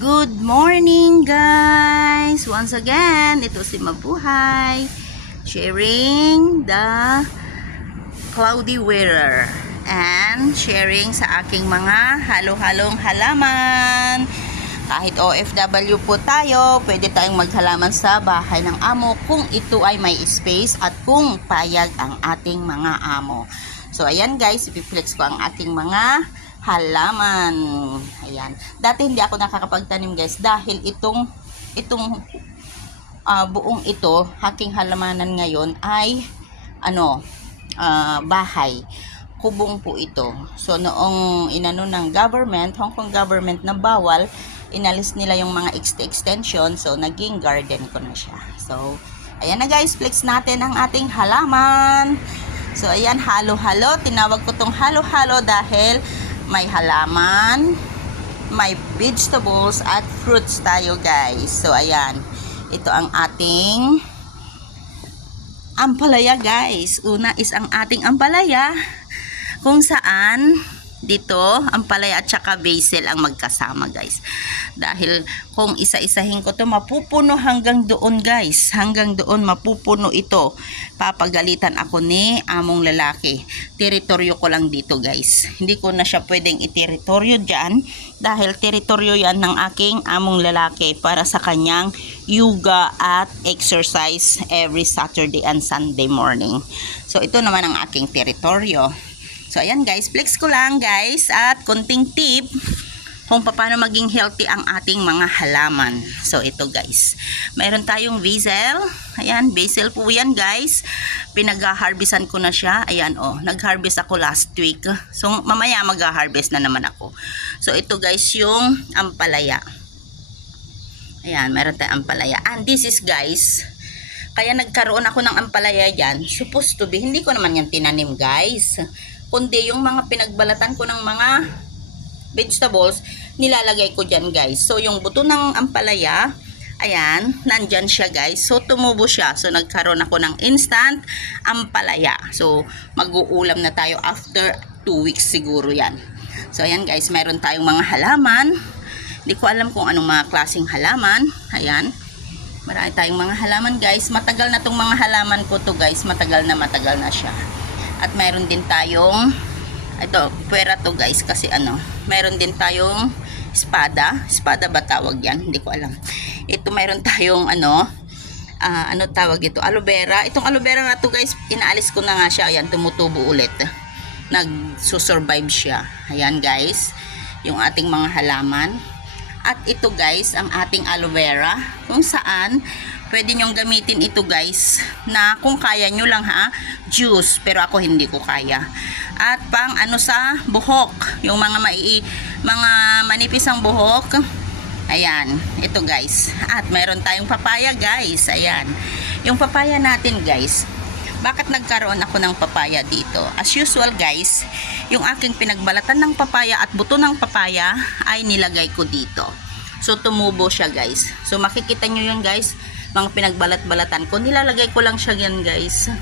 Good morning guys! Once again, ito si Mabuhay sharing the cloudy weather and sharing sa aking mga halo-halong halaman. Kahit OFW po tayo, pwede tayong maghalaman sa bahay ng amo kung ito ay may space at kung payag ang ating mga amo. So ayan guys, ipiflex ko ang aking mga halaman. Ayan. Dati hindi ako nakakapagtanim guys dahil itong buong ito, aking halamanan ngayon ay bahay. Kubong po ito. So noong inano ng government, Hong Kong government na bawal, inalis nila yung mga extension, so naging garden ko na siya. So ayan na guys, flex natin ang ating halaman. So ayan, halo-halo, tinawag ko tong halo-halo dahil may halaman, may vegetables at fruits tayo guys. So ayan, ito ang ating ampalaya guys. Una is ang ating ampalaya kung saan dito ampalaya at saka basil ang magkasama guys. Dahil kung isa-isahin ko to, mapupuno hanggang doon guys. Hanggang doon mapupuno ito. Papagalitan ako ni among lalaki. Teritoryo ko lang dito guys. Hindi ko na siya pwedeng teritoryo dyan. Dahil teritoryo yan ng aking among lalaki para sa kanyang yoga at exercise every Saturday and Sunday morning. So ito naman ang aking teritoryo. So ayan guys, flex ko lang guys at konting tip kung paano maging healthy ang ating mga halaman. So ito guys, mayroon tayong basil. Ayan, basil po yan guys. Pinag-harvestan ko na siya. Ayan nag-harvest ako last week. So mamaya mag-harvest na naman ako. So ito guys yung ampalaya. Ayan, mayroon tayong ampalaya. And this is guys, kaya nagkaroon ako ng ampalaya dyan. Supposed to be, hindi ko naman yan tinanim guys, kundi yung mga pinagbalatan ko ng mga vegetables, nilalagay ko dyan guys. So yung buto ng ampalaya, ayan, nandyan siya guys. So tumubo siya. So nagkaroon ako ng instant ampalaya. So mag-uulam na tayo after 2 weeks siguro yan. So ayan guys, meron tayong mga halaman. Hindi ko alam kung anong mga klaseng halaman. Ayan, marami tayong mga halaman guys. Matagal na tong mga halaman ko to guys. Matagal na siya. At mayroon din tayong pwera to guys kasi mayroon din tayong espada ba tawag yan, hindi ko alam. Ito mayroon tayong tawag ito, aloe vera. Itong aloe vera na to guys, inaalis ko na nga siya. Ayan, tumutubo ulit, nagsusurvive siya. Ayan guys, yung ating mga halaman. At ito guys, ang ating aloe vera, kung saan pwede nyong gamitin ito guys, na kung kaya nyo lang juice, pero ako hindi ko kaya. At pang sa buhok, yung mga manipis ang buhok. Ayan, ito guys. At mayroon tayong papaya guys. Ayan, yung papaya natin guys. Bakit nagkaroon ako ng papaya dito? As usual guys, yung aking pinagbalatan ng papaya at buto ng papaya ay nilagay ko dito. So tumubo siya guys. So makikita nyo yun guys, mga pinagbalat-balatan ko, nilalagay ko lang siya yan guys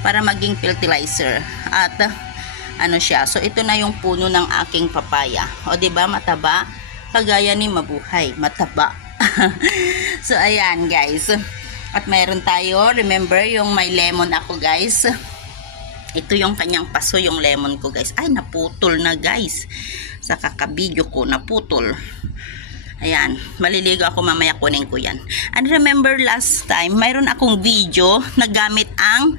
para maging fertilizer. At siya, so ito na yung puno ng aking papaya. O diba, mataba, kagaya ni Mabuhay, mataba. So ayan guys, at mayroon tayo, remember yung may lemon ako guys. Ito yung kanyang paso, yung lemon ko guys. Ay, naputol na guys, sa kakabidyo ko naputol. Ayan, maliligo ako mamaya, kunin ko yan. And remember last time, mayroon akong video na gamit ang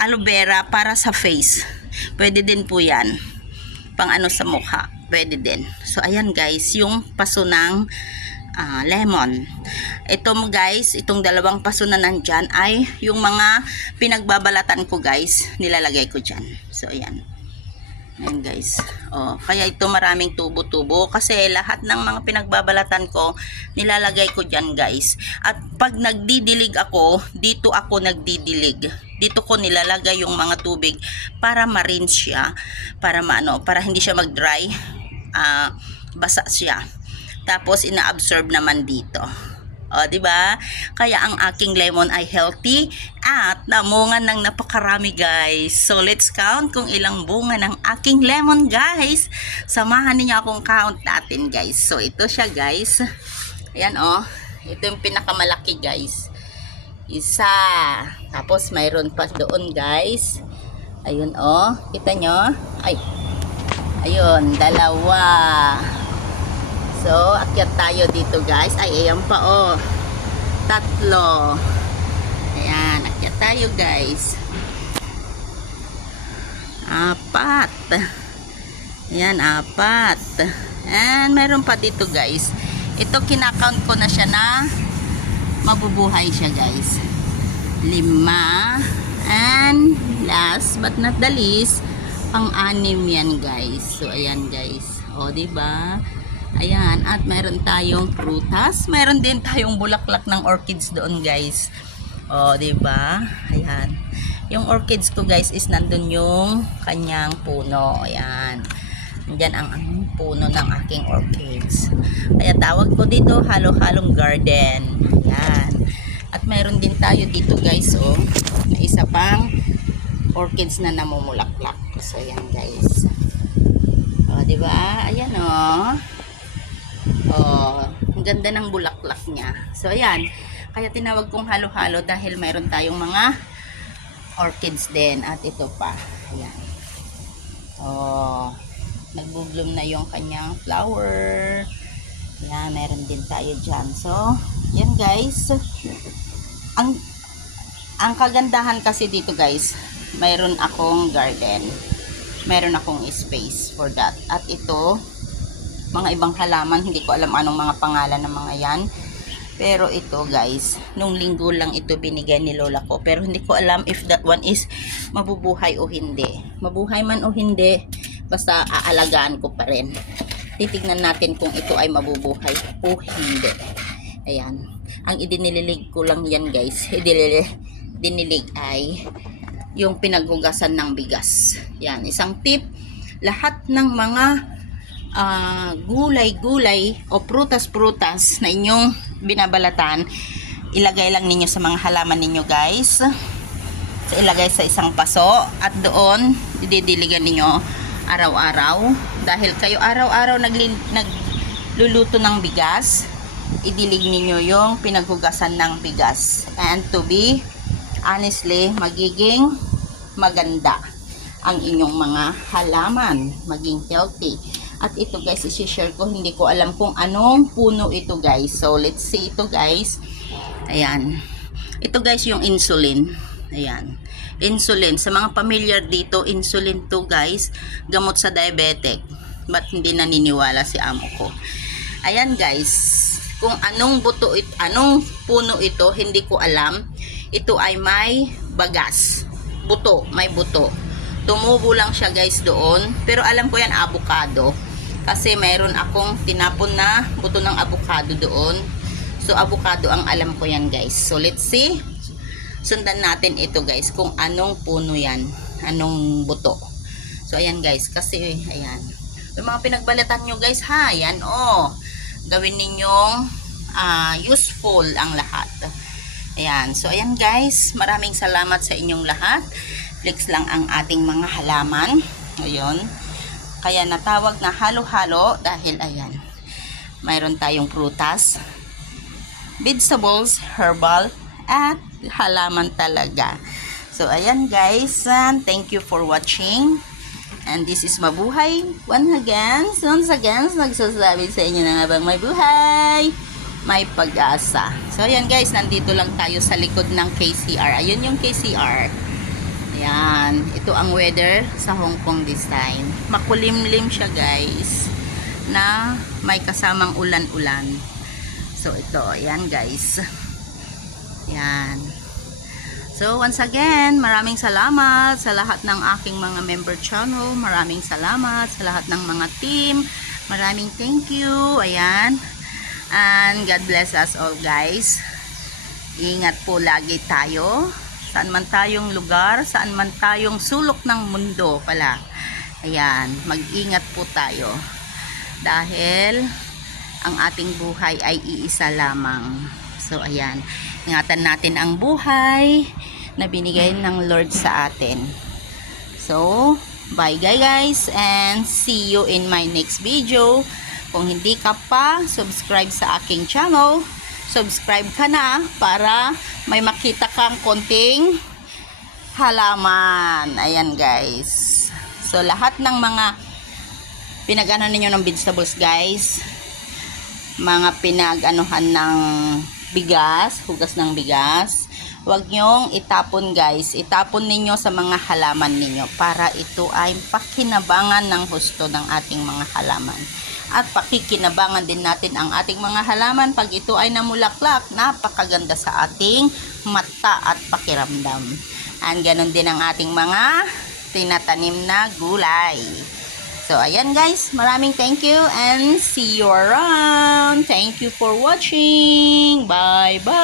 aloe vera para sa face. Pwede din po yan. Pang sa mukha, pwede din. So ayan guys, yung paso ng lemon. Ito guys, itong dalawang paso na nandyan ay yung mga pinagbabalatan ko guys, nilalagay ko dyan. So ayan. Ayan guys, kaya ito maraming tubo-tubo kasi lahat ng mga pinagbabalatan ko nilalagay ko dyan guys. At pag nagdidilig ako, dito ako nagdidilig, dito ko nilalagay yung mga tubig para ma-rinse siya, para para hindi siya mag-dry, basa siya. Tapos ina-absorb naman dito. O, di ba? Kaya ang aking lemon ay healthy at namunga ng napakarami, guys. So, let's count kung ilang bunga ng aking lemon, guys. Samahan niyo akong count natin, guys. So, ito siya, guys. Ayan, oh. Ito yung pinakamalaki, guys. Isa. Tapos, mayroon pa doon, guys. Ayun, oh. Kita nyo? Ay. Ayun, dalawa. So, akyat tayo dito, guys. Ay, ayan pa, oh. Tatlo. Ayan, akyat tayo, guys. Apat. Ayan, apat. And, meron pa dito, guys. Ito, kinakount ko na siya na mabubuhay siya, guys. 5. And, last but not the least, pang-anim yan, guys. So, ayan, guys. O, diba? Ayan, at meron tayong prutas. Meron din tayong bulaklak ng orchids doon, guys. O, diba? Ayan. Yung orchids ko, guys, is nandun yung kanyang puno. Ayan. Diyan ang puno ng aking orchids. Kaya tawag ko dito, halo-halong garden. Ayan. At meron din tayo dito, guys, oh. Isa pang orchids na namumulaklak. So, ayan, guys. O, diba? Ayan, oh. Oh, ang ganda ng bulaklak niya. So, ayan. Kaya tinawag kong halo-halo dahil mayroon tayong mga orchids din. At ito pa. Ayan. Oh, nagbo-bloom na yung kanyang flower. Ayan, meron din tayo dyan. So, yan, guys. Ang kagandahan kasi dito, guys, mayroon akong garden. Mayroon akong space for that. At ito, mga ibang halaman, hindi ko alam anong mga pangalan ng mga yan. Pero ito, guys, nung linggo lang ito binigay ni lola ko. Pero hindi ko alam if that one is mabubuhay o hindi. Mabuhay man o hindi, basta aalagaan ko pa rin. Titignan natin kung ito ay mabubuhay o hindi. Ayan. Ang idinilig ko lang yan, guys. Dinilig ay yung pinaghugasan ng bigas. Yan. Isang tip, lahat ng mga gulay-gulay o prutas-prutas na inyong binabalatan, ilagay lang ninyo sa mga halaman ninyo, guys. So, ilagay sa isang paso at doon didiligan ninyo araw-araw. Dahil kayo araw-araw nagluluto ng bigas, idilig ninyo yung pinaghugasan ng bigas. And to be honestly, magiging maganda ang inyong mga halaman, maging healthy. At ito, guys, isi-share ko. Hindi ko alam kung anong puno ito, guys. So, let's see ito, guys. Ayan. Ito, guys, yung insulin. Ayan. Insulin. Sa mga familiar dito, insulin to, guys. Gamot sa diabetic. Ba't hindi naniniwala si amo ko? Ayan, guys. Kung anong anong puno ito, hindi ko alam. Ito ay may bagas. Buto. May buto. Tumubo lang siya, guys, doon. Pero alam ko yan, avocado. Kasi mayroon akong tinapon na buto ng avocado doon. So, avocado ang alam ko yan, guys. So, let's see. Sundan natin ito, guys, kung anong puno yan. Anong buto. So, ayan, guys. Kasi, ayan. Yung mga pinagbalatan nyo, guys, ha? Ayan, oh. Gawin ninyong useful ang lahat. Ayan. So, ayan, guys. Maraming salamat sa inyong lahat. Flex lang ang ating mga halaman. Ayun. Kaya natawag na halo-halo dahil ayan. Mayroon tayong prutas, vegetables, herbal, at halaman talaga. So, ayan, guys. Thank you for watching. And this is Mabuhay. Once again, nagsasabi sa inyo na habang may buhay, may pag-asa. So, ayan, guys. Nandito lang tayo sa likod ng KCR. Ayun yung KCR. Ayan. Ito ang weather sa Hong Kong this time. Makulimlim siya, guys, na may kasamang ulan-ulan. So, ito. Ayan, guys. Ayan. So, once again, maraming salamat sa lahat ng aking mga member channel. Maraming salamat sa lahat ng mga team. Maraming thank you. Ayan. And God bless us all, guys. Ingat po lagi tayo. Saan man tayong lugar, saan man tayong sulok ng mundo pala. Ayan, mag-ingat po tayo. Dahil ang ating buhay ay iisa lamang. So, ayan. Ingatan natin ang buhay na binigay ng Lord sa atin. So, bye guys, and see you in my next video. Kung hindi ka pa subscribe sa aking channel, subscribe ka na para may makita kang konting halaman. Ayan guys. So, lahat ng mga pinag-ano ninyo ng vegetables guys, mga pinag-anuhan ng bigas, hugas ng bigas, huwag nyong itapon guys. Itapon ninyo sa mga halaman ninyo para ito ay pakinabangan ng husto ng ating mga halaman. At pakikinabangan din natin ang ating mga halaman pag ito ay namulaklak. Napakaganda sa ating mata at pakiramdam. And ganon din ang ating mga tinatanim na gulay. So, ayan guys. Maraming thank you and see you around. Thank you for watching. Bye-bye.